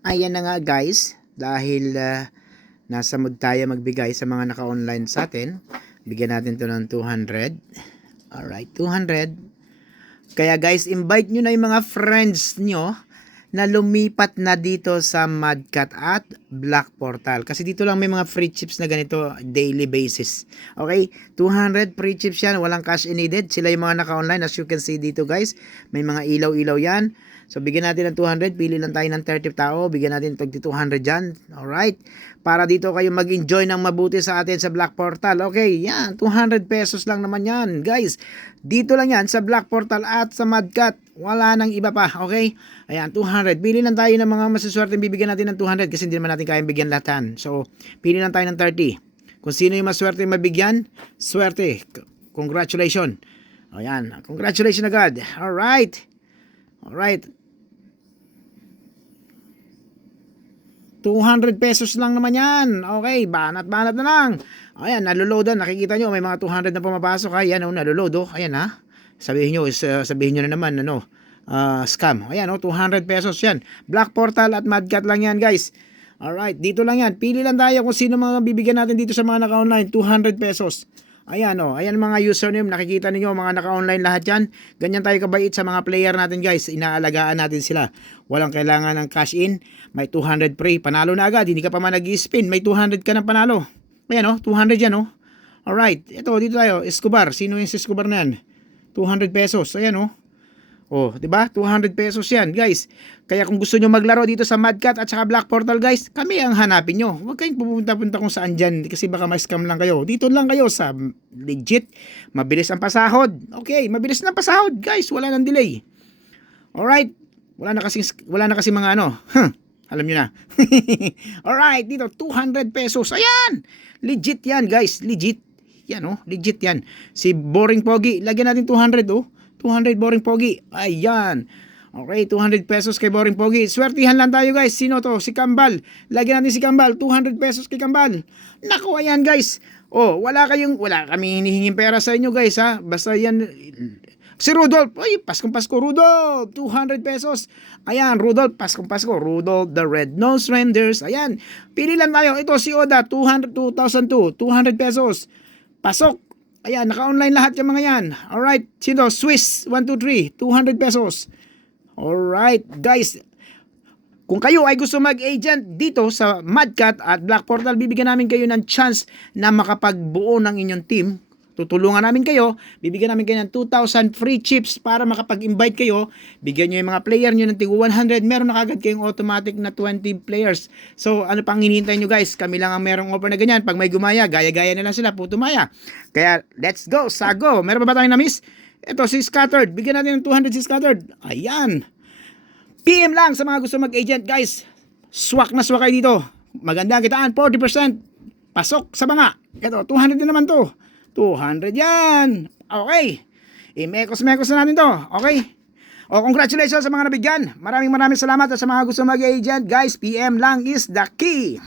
Ayan na nga guys, dahil nasa mood tayo magbigay sa mga naka-online sa atin, bigyan natin to ng 200. Alright, 200. Kaya guys, invite nyo na yung mga friends nyo na lumipat na dito sa Madcat at Black Portal. Kasi dito lang may mga free chips na ganito daily basis. Okay? 200 free chips yan. Walang cash in needed. Sila yung mga naka-online. As you can see dito guys, may mga ilaw-ilaw yan. So bigyan natin ng 200. Pili lang tayo ng 30 tao. Bigyan natin ng 200 dyan. Alright? Para dito kayo mag-enjoy ng mabuti sa atin sa Black Portal. Okay? Yan. 200 pesos lang naman yan. Guys, dito lang yan sa Black Portal at sa Madcat. Wala nang iba pa. Okay? Ayan, 200. Pili lang tayo ng mga masaswerte, bibigyan natin ng 200 kasi hindi naman natin kayang bigyan lahat. So, pili lang tayo ng 30. Kung sino yung maswerte mabigyan, swerte. Congratulations. Ayan, congratulations agad. Alright. Alright. 200 pesos lang naman yan. Okay, banat-banat na lang. Ayan, naluloadan. Nakikita nyo, may mga 200 na pumapasok. Ayan, naluload. Ayan ha. Sabihin nyo na naman, scam. Ayan, 200 pesos yan. Black Portal at Madcat lang yan, guys. Alright, dito lang yan. Pili lang tayo kung sino mga bibigyan natin dito sa mga naka-online. 200 pesos. Ayan, ayan mga username. Nakikita niyo mga naka-online lahat yan. Ganyan tayo kabait sa mga player natin, guys. Inaalagaan natin sila. Walang kailangan ng cash in. May 200 free. Panalo na agad. Hindi ka pa man nag-spin. May 200 ka ng panalo. Ayan, 200 yan, Alright, ito, dito tayo. Escobar. Sino yung si Escobar na yan? 200 pesos. Ayan, di ba? 200 pesos yan, guys. Kaya kung gusto nyo maglaro dito sa Madcat at saka Black Portal, guys, kami ang hanapin nyo. Huwag kayong pupunta-punta kung saan dyan kasi baka ma-scam lang kayo. Dito lang kayo sa legit. Mabilis ang pasahod. Okay, mabilis na pasahod, guys. Wala nang delay. Alright. Wala na kasi mga alam nyo na. Alright, dito 200 pesos. Ayan. Legit yan, guys. Legit. Yan, legit yan. Si Boring Pogi, lagyan natin 200, 200 Boring Pogi. Ayan. Okay, 200 pesos kay Boring Pogi. Swertihan lang tayo, guys. Sino to? Si Kambal. Lagyan natin si Kambal. 200 pesos kay Kambal. Naku, ayan, guys. Wala kami hinihinging pera sa inyo, guys, ha. Basta yan. Si Rudolph. Ay, Paskong Pasko. Rudolph, 200 pesos. Ayan, Rudolph, Paskong Pasko. Rudolph, the Red-Nosed Reindeers. Ayan. Pili lang tayo. Ito, si Oda, 2002. 200 pesos. Pasok. Ayan, naka-online lahat yung mga yan. Alright, sino? Swiss, 123, 200 pesos. Alright, guys. Kung kayo ay gusto mag-agent dito sa Madcat at Black Portal, bibigyan namin kayo ng chance na makapagbuo ng inyong team. Tutulungan namin kayo, bibigyan namin kayo ng 2,000 free chips para makapag-invite kayo. Bigyan nyo yung mga player nyo ng tig 100, meron na kagad kayong automatic na 20 players. So ano pang hinihintay nyo, guys? Kami lang ang merong offer na ganyan. Pag may gumaya, gaya-gaya na lang sila, puto maya. Kaya let's go, sago. Meron pa ba tayong na-miss? Ito si Scattered, bigyan natin ng 200 si Scattered. Ayan. PM lang sa mga gusto mag-agent, guys. Swak na swak kayo dito. Maganda ang kitaan, 40%. Pasok sa mga. Ito, 200 na naman to. 200 yan. Okay. I-mekos-mekos na natin to. Okay. Congratulations sa mga nabigyan. Maraming salamat at sa mga gusto mag-agent. Guys, PM lang is the key.